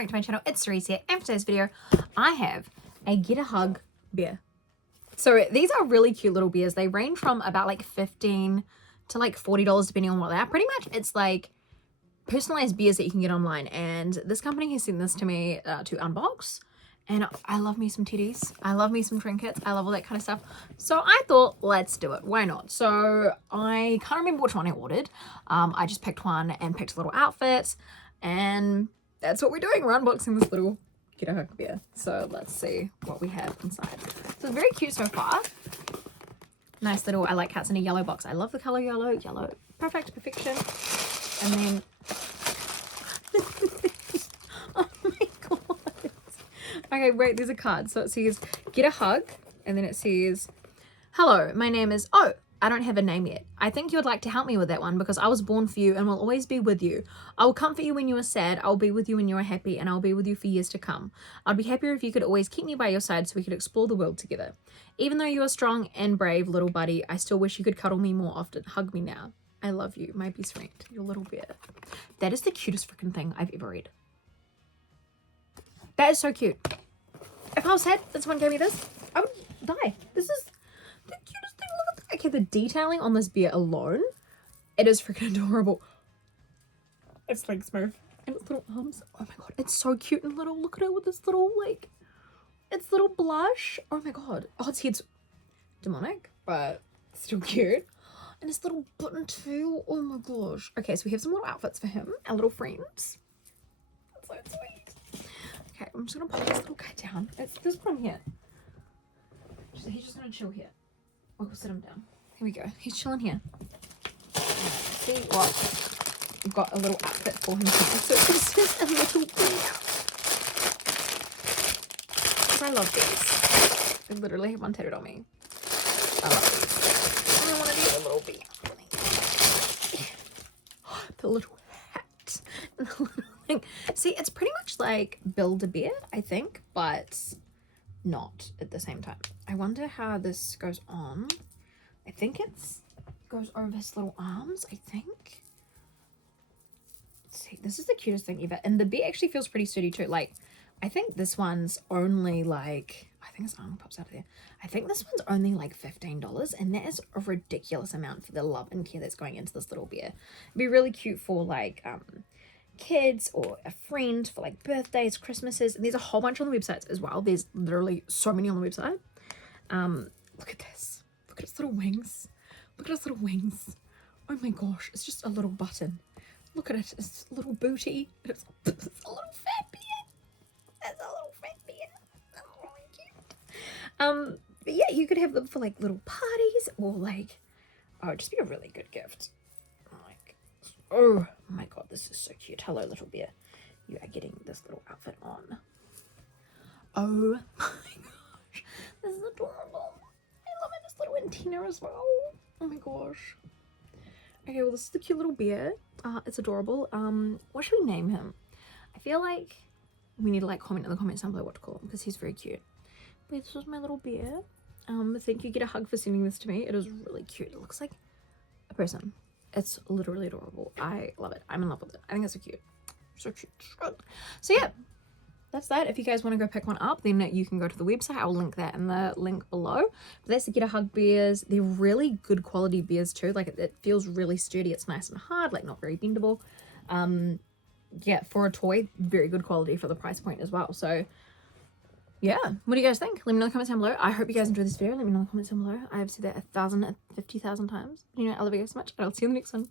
back to my channel. It's Cerise here, and for today's video I have a GetAHug beer. So these are really cute little beers. They range from about like $15 to like $40 depending on what they are. Pretty much it's like personalized beers that you can get online, and this company has sent this to me to unbox. And I love me some teddies. I love me some trinkets. I love all that kind of stuff. So I thought, let's do it. Why not? So I can't remember which one I ordered. I just picked one and picked a little outfit. And that's what we're doing. We're unboxing this little GetAHug beer. So let's see what we have inside. So it's very cute so far. Nice little, I like how it's in a yellow box. I love the color yellow. Yellow, perfect, perfection. And then, oh my god. Okay, wait, there's a card. So it says, GetAHug. And then it says, hello, my name is, oh, I don't have a name yet. I think you would like to help me with that one because I was born for you and will always be with you. I will comfort you when you are sad. I will be with you when you are happy, and I will be with you for years to come. I'd be happier if you could always keep me by your side so we could explore the world together. Even though you are strong and brave, little buddy, I still wish you could cuddle me more often. Hug me now. I love you, my best friend, your little bear. That is the cutest freaking thing I've ever read. That is so cute. If I was sad that someone gave me this, I would die. This is the cutest thing. Look at that. Okay, the detailing on this beer alone, it is freaking adorable. It's like smooth. And its little arms. Oh my god, it's so cute and little. Look at it with this little, like, its little blush. Oh my god. Oh, its head's demonic, but still cute. And this little button too. Oh my gosh. Okay, so we have some little outfits for him, our little friends. That's so sweet. Okay, I'm just gonna put this little guy down. It's this one here. He's just gonna chill here. We'll sit him down. Here we go. He's chilling here. See what? We've got a little outfit for him. So this is a little beer. I love these. I literally have one tattooed on me. I love these. I want to be a little beer. The little hat. And the little thing. See, it's pretty much like Build-A-Bear, I think, but not at the same time. I wonder how this goes on. I think it's goes over his little arms, I think. Let's see, this is the cutest thing ever. And the bear actually feels pretty sturdy too. Like, I think this one's only like, I think his arm pops out of there. I think this one's only like $15, and that is a ridiculous amount for the love and care that's going into this little bear. It'd be really cute for like kids or a friend for like birthdays, Christmases, and there's a whole bunch on the websites as well. There's literally so many on the website. Look at this. Look at its little wings. Look at its little wings. Oh my gosh, it's just a little button. Look at it. It's a little booty. It's a little fat bear. That's a little fat bear. That's really cute. But yeah, you could have them for like little parties or like, oh, it'd just be a really good gift. Like, oh my god, this is so cute. Hello, little bear. You are getting this little outfit on. Oh my gosh, this is adorable. I love it. This little antenna as well. Oh my gosh. Okay, well, this is the cute little bear. It's adorable. What should we name him? I feel like we need to like comment in the comments down below what to call him because he's very cute. But this was my little bear. Thank you, GetAHug, for sending this to me. It is really cute. It looks like a person. It's literally adorable. I love it. I'm in love with it. I think it's so cute. So cute. So yeah, that's that. If you guys want to go pick one up, then you can go to the website. I'll link that in the link below. But that's the GetAHug beers. They're really good quality beers too. Like it feels really sturdy. It's nice and hard, like not very bendable. Yeah, for a toy, very good quality for the price point as well. So yeah, what do you guys think? Let me know in the comments down below. I hope you guys enjoyed this video. Let me know in the comments down below. I have said that 50,000 times. You know, I love you guys so much, and I'll see you in the next one.